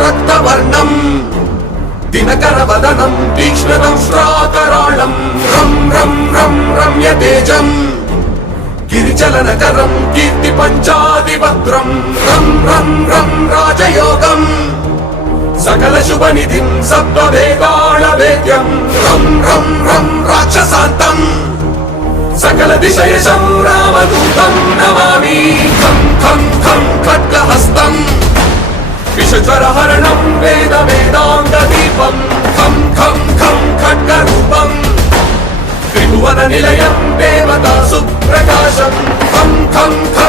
రక్తవర్ణం దినకరవదనం తీక్ష్ణదంష్ట్రాకరాళం రం రం రం రమ్యతేజం గిరిచలనకరం కీర్తి పంచాదిభద్రం రం రం రం రాజయోగం సకల శుభనిధిం సప్తవేదాళ వేద్యం రం రం రం రాక్షసాంతం సకల దిశయశం రామదూతం నమామి ఖం ఖం ఖం ఖడ్గహస్తం విషజ్వరహరణం వేద వేదాంగ దీపం ఖం ఖం ఖం ఖడ్గరూపం త్రిభువన నిలయం దేవతా సుప్రకాశం ఖం ఖం ఖం